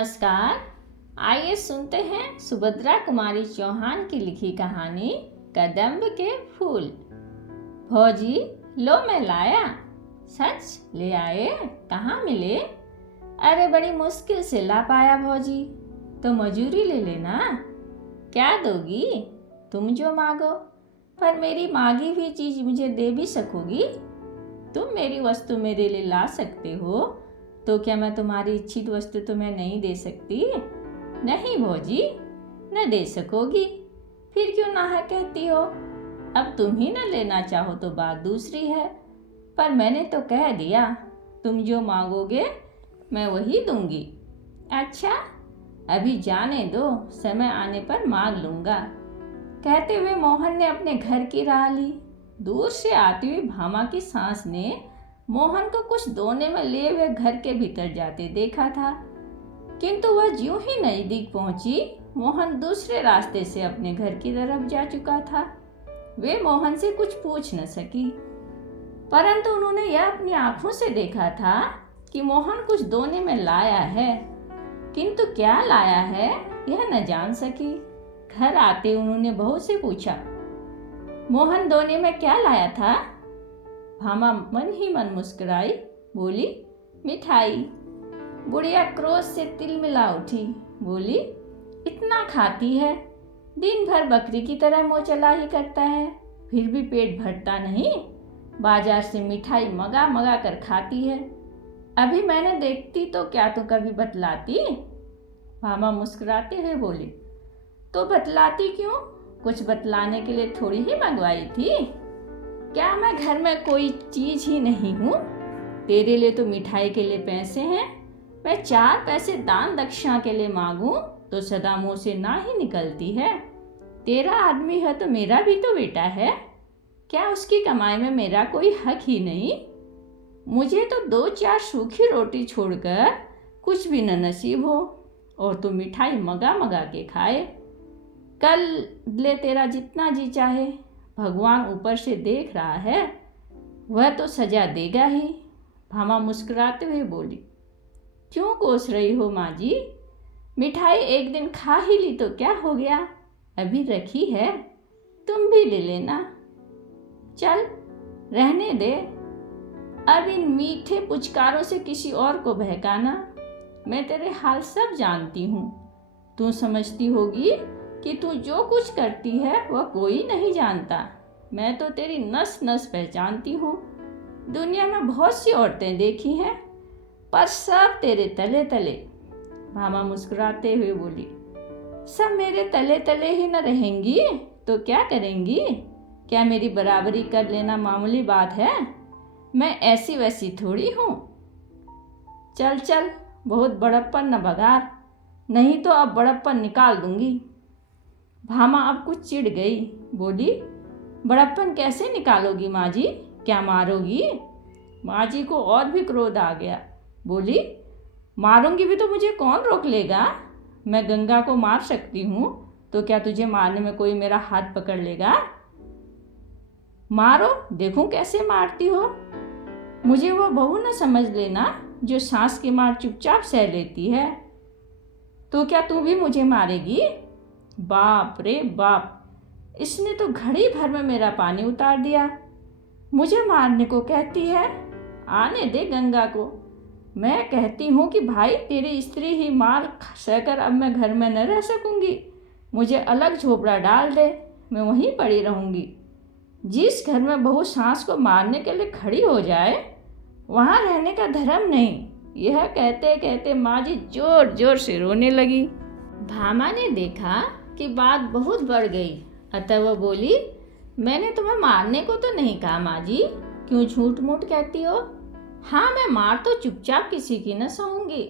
नमस्कार। आइए सुनते हैं सुभद्रा कुमारी चौहान की लिखी कहानी कदम्ब के फूल। भौजी, लो मैं लाया। सच ले आए? कहाँ मिले? अरे बड़ी मुश्किल से ला पाया भौजी। तो मजूरी ले लेना। क्या दोगी? तुम जो मांगो। पर मेरी मांगी हुई चीज मुझे दे भी सकोगी? तुम मेरी वस्तु मेरे लिए ला सकते हो, तो क्या मैं तुम्हारी इच्छित वस्तु तुम्हें नहीं दे सकती? नहीं भौजी, न दे सकोगी। फिर क्यों नाहक कहती हो? अब तुम ही न लेना चाहो तो बात दूसरी है, पर मैंने तो कह दिया, तुम जो मांगोगे मैं वही दूंगी। अच्छा, अभी जाने दो, समय आने पर मांग लूंगा। कहते हुए मोहन ने अपने घर की राह ली। दूर से आती हुई भामा की सांस ने मोहन को कुछ दोने में लिए हुए घर के भीतर जाते देखा था, किंतु वह ज्यों ही नजदीक पहुंची, मोहन दूसरे रास्ते से अपने घर की तरफ जा चुका था। वे मोहन से कुछ पूछ न सकी, परंतु उन्होंने यह अपनी आंखों से देखा था कि मोहन कुछ दोने में लाया है, किंतु क्या लाया है यह न जान सकी। घर आते उन्होंने बहू से पूछा, मोहन दोने में क्या लाया था? भामा मन ही मन मुस्कुराई, बोली, मिठाई। बुढ़िया क्रोध से तिल मिला उठी, बोली, इतना खाती है, दिन भर बकरी की तरह मुँह चला ही करता है, फिर भी पेट भरता नहीं। बाजार से मिठाई मंगा मंगा कर खाती है। अभी मैंने देखती तो क्या तू कभी बतलाती? भामा मुस्कुराते हुए बोली, तो बतलाती क्यों? कुछ बतलाने के लिए थोड़ी ही मंगवाई थी। क्या मैं घर में कोई चीज ही नहीं हूँ? तेरे लिए तो मिठाई के लिए पैसे हैं। मैं 4 पैसे दान दक्षिणा के लिए मांगूं तो सदा मुंह से ना ही निकलती है। तेरा आदमी है तो मेरा भी तो बेटा है। क्या उसकी कमाई में मेरा कोई हक ही नहीं? मुझे तो 2-4 सूखी रोटी छोड़कर कुछ भी न नसीब हो, और तू मिठाई मंगा मंगा के खाए। कल ले तेरा जितना जी चाहे, भगवान ऊपर से देख रहा है, वह तो सजा देगा ही। भामा मुस्कुराते हुए बोली, क्यों कोस रही हो माँ जी? मिठाई एक दिन खा ही ली तो क्या हो गया? अभी रखी है, तुम भी ले लेना। चल रहने दे, अब इन मीठे पुचकारों से किसी और को बहकाना। मैं तेरे हाल सब जानती हूँ। तू समझती होगी कि तू जो कुछ करती है वह कोई नहीं जानता। मैं तो तेरी नस नस पहचानती हूँ। दुनिया में बहुत सी औरतें देखी हैं, पर सब तेरे तले तले। भामा मुस्कुराते हुए बोली, सब मेरे तले तले ही न रहेंगी तो क्या करेंगी? क्या मेरी बराबरी कर लेना मामूली बात है? मैं ऐसी वैसी थोड़ी हूँ। चल चल, बहुत बड़प्पन न बघार, नहीं तो अब बड़प्पन निकाल दूंगी। भामा अब कुछ चिढ़ गई, बोली, बड़प्पन कैसे निकालोगी माँ जी? क्या मारोगी? माँ जी को और भी क्रोध आ गया, बोली, मारूंगी भी तो मुझे कौन रोक लेगा? मैं गंगा को मार सकती हूँ, तो क्या तुझे मारने में कोई मेरा हाथ पकड़ लेगा? मारो, देखूं कैसे मारती हो। मुझे वो बहू न समझ लेना जो सांस की मार चुपचाप सह लेती है। तो क्या तू भी मुझे मारेगी? बाप रे बाप, इसने तो घड़ी भर में मेरा पानी उतार दिया। मुझे मारने को कहती है। आने दे गंगा को। मैं कहती हूँ कि भाई, तेरी स्त्री ही मार सहकर अब मैं घर में न रह सकूंगी। मुझे अलग झोपड़ा डाल दे, मैं वहीं पड़ी रहूंगी। जिस घर में बहू सांस को मारने के लिए खड़ी हो जाए, वहाँ रहने का धर्म नहीं। यह कहते कहते माँ जी जोर जोर से रोने लगी। भामा ने देखा कि बात बहुत बढ़ गई, अतः वह बोली, मैंने तुम्हें मारने को तो नहीं कहा माँ जी, क्यों झूठ मूठ कहती हो? हाँ, मैं मार तो चुपचाप किसी की न सहूंगी।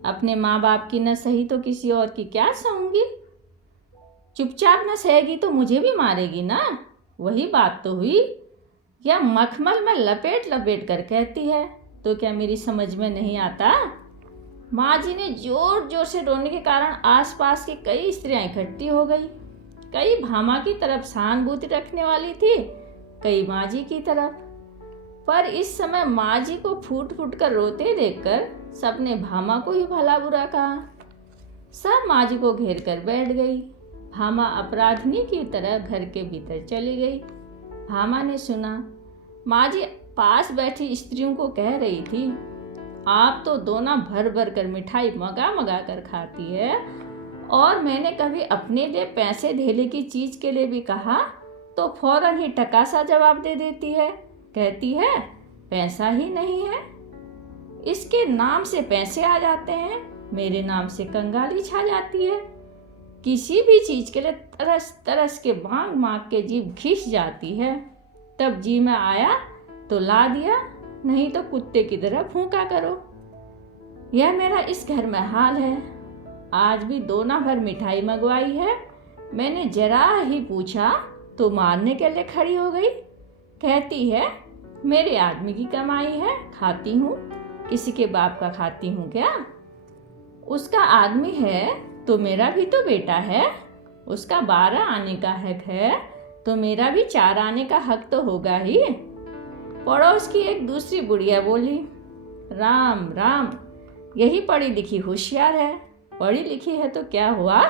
अपने माँ बाप की न सही तो किसी और की क्या सहूंगी? चुपचाप न सहेगी तो मुझे भी मारेगी ना? वही बात तो हुई। या मखमल में लपेट लपेट कर कहती है, तो क्या मेरी समझ में नहीं आता? माँ जी ने जोर जोर से रोने के कारण आसपास की कई स्त्रियां इकट्ठी हो गई। कई भामा की तरफ सहानुभूति रखने वाली थी, कई माँ जी की तरफ। पर इस समय माँ जी को फूट फूट कर रोते देखकर सबने भामा को ही भला बुरा कहा। सब माँ जी को घेर कर बैठ गई। भामा अपराधिनी की तरह घर के भीतर चली गई। भामा ने सुना माँ जी पास बैठी स्त्रियों को कह रही थी, आप तो दोना भर भर कर मिठाई मंगा मंगा कर खाती है, और मैंने कभी अपने लिए पैसे धेले की चीज़ के लिए भी कहा तो फौरन ही टकासा जवाब दे देती है। कहती है पैसा ही नहीं है, इसके नाम से पैसे आ जाते हैं, मेरे नाम से कंगाली छा जाती है। किसी भी चीज़ के लिए तरस तरस के मांग मांग के जीभ खींच जाती है। तब जी में आया तो ला दिया, नहीं तो कुत्ते की तरह फूंका करो। यह मेरा इस घर में हाल है। आज भी दोना भर मिठाई मंगवाई है, मैंने जरा ही पूछा तो मारने के लिए खड़ी हो गई। कहती है मेरे आदमी की कमाई है, खाती हूँ, किसी के बाप का खाती हूँ क्या? उसका आदमी है तो मेरा भी तो बेटा है, उसका 12 आने का हक है तो मेरा भी 4 आने का हक तो होगा ही। पड़ोस की एक दूसरी बुढ़िया बोली, राम राम, यही पढ़ी लिखी होशियार है, पढ़ी लिखी है तो क्या हुआ,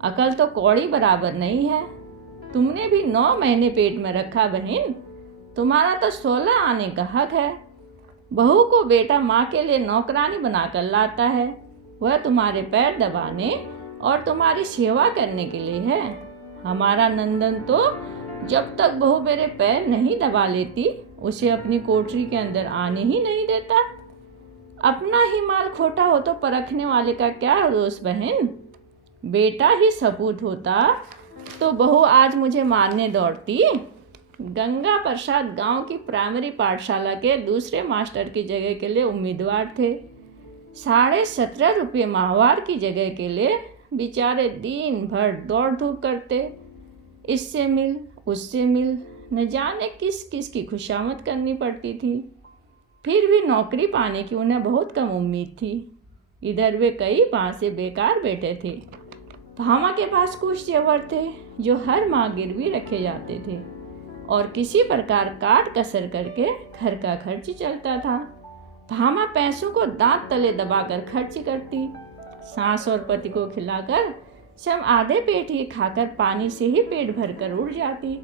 अकल तो कौड़ी बराबर नहीं है। तुमने भी 9 महीने पेट में रखा बहन, तुम्हारा तो 16 आने का हक है। बहू को बेटा माँ के लिए नौकरानी बनाकर लाता है, वह तुम्हारे पैर दबाने और तुम्हारी सेवा करने के लिए है। हमारा नंदन तो जब तक बहू मेरे पैर नहीं दबा लेती उसे अपनी कोठरी के अंदर आने ही नहीं देता। अपना ही माल खोटा हो तो परखने वाले का क्या दोष बहन? बेटा ही सपूत होता तो बहू आज मुझे मारने दौड़ती। गंगा प्रसाद गांव की प्राइमरी पाठशाला के दूसरे मास्टर की जगह के लिए उम्मीदवार थे। 17.5 रुपये माहवार की जगह के लिए बेचारे दिन भर दौड़ धूप करते, इससे मिल उससे मिल, न जाने किस किस की खुशामद करनी पड़ती थी। फिर भी नौकरी पाने की उन्हें बहुत कम उम्मीद थी। इधर वे कई माह से बेकार बैठे थे। भामा के पास कुछ जेवर थे जो हर माह गिरवी रखे जाते थे और किसी प्रकार काट कसर करके घर का खर्च चलता था। भामा पैसों को दांत तले दबाकर खर्च करती, सास और पति को खिलाकर सब आधे पेट ही खाकर पानी से ही पेट भरकर उड़ जाती।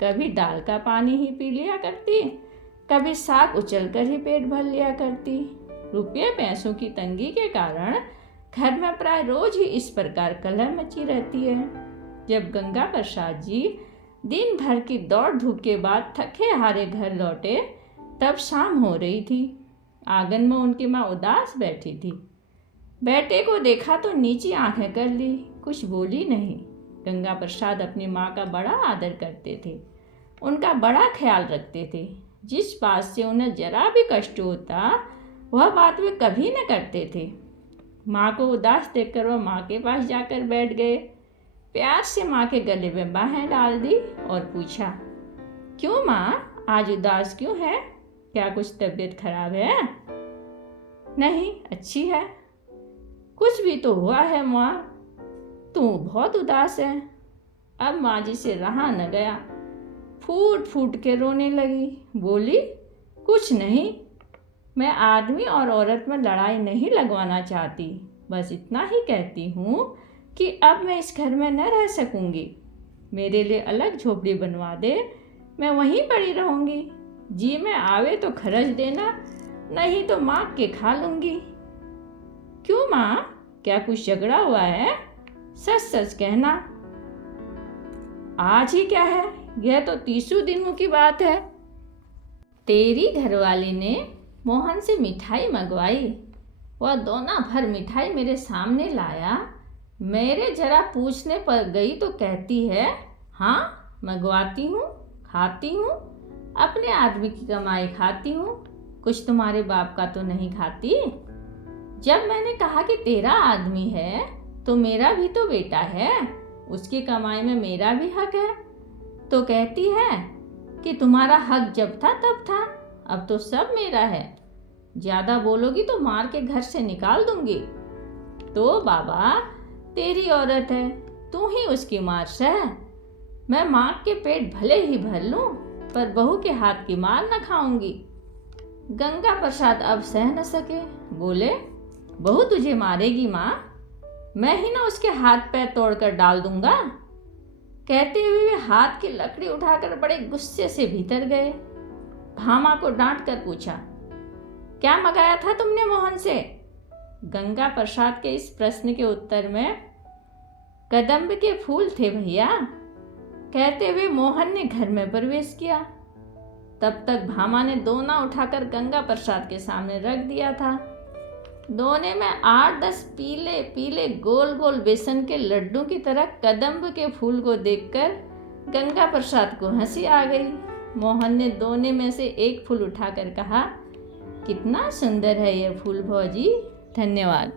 कभी दाल का पानी ही पी लिया करती, कभी साग उचलकर ही पेट भर लिया करती। रुपये पैसों की तंगी के कारण घर में प्राय रोज ही इस प्रकार कलह मची रहती है। जब गंगा प्रसाद जी दिन भर की दौड़ धूप के बाद थके हारे घर लौटे तब शाम हो रही थी। आंगन में उनकी माँ उदास बैठी थी। बेटे को देखा तो नीची आंखें कर ली, कुछ बोली नहीं। गंगा प्रसाद अपनी माँ का बड़ा आदर करते थे, उनका बड़ा ख्याल रखते थे। जिस बात से उन्हें जरा भी कष्ट होता वह बात वे कभी न करते थे। माँ को उदास देखकर वह माँ के पास जाकर बैठ गए, प्यार से माँ के गले में बाहें डाल दी और पूछा, क्यों माँ, आज उदास क्यों है? क्या कुछ तबीयत खराब है? नहीं, अच्छी है। कुछ भी तो हुआ है माँ, तू बहुत उदास है। अब माँ जी से रहा न गया, फूट फूट के रोने लगी। बोली, कुछ नहीं, मैं आदमी और औरत में लड़ाई नहीं लगवाना चाहती, बस इतना ही कहती हूँ कि अब मैं इस घर में न रह सकूँगी। मेरे लिए अलग झोपड़ी बनवा दे, मैं वहीं पड़ी रहूँगी। जी में आवे तो खर्च देना, नहीं तो मांग के खा लूँगी। क्यों माँ, क्या कुछ झगड़ा हुआ है? सच सच कहना। आज ही क्या है, यह तो 30 दिनों की बात है। तेरी घरवाली ने मोहन से मिठाई मंगवाई, वह दोना भर मिठाई मेरे सामने लाया। मेरे जरा पूछने पर गई तो कहती है, हाँ मंगवाती हूँ, खाती हूँ, अपने आदमी की कमाई खाती हूँ, कुछ तुम्हारे बाप का तो नहीं खाती। जब मैंने कहा कि तेरा आदमी है तो मेरा भी तो बेटा है, उसकी कमाई में मेरा भी हक है, तो कहती है कि तुम्हारा हक जब था तब था, अब तो सब मेरा है। ज़्यादा बोलोगी तो मार के घर से निकाल दूंगी। तो बाबा, तेरी औरत है, तू ही उसकी मार सह। मैं माँ के पेट भले ही भर लूं, पर बहू के हाथ की मार न खाऊंगी। गंगा प्रसाद अब सह न सके, बोले, बहू तुझे मारेगी माँ? मैं ही ना उसके हाथ पैर तोड़कर डाल दूंगा। कहते हुए वे हाथ की लकड़ी उठाकर बड़े गुस्से से भीतर गए। भामा को डांट कर पूछा, क्या मंगाया था तुमने मोहन से? गंगा प्रसाद के इस प्रश्न के उत्तर में कदम्ब के फूल थे भैया, कहते हुए मोहन ने घर में प्रवेश किया। तब तक भामा ने दोना उठाकर गंगा प्रसाद के सामने रख दिया था। दोने में 8-10 पीले पीले गोल गोल बेसन के लड्डू की तरह कदम्ब के फूल को देखकर गंगा प्रसाद को हंसी आ गई। मोहन ने दोने में से एक फूल उठाकर कहा, कितना सुंदर है यह फूल भौजी। धन्यवाद।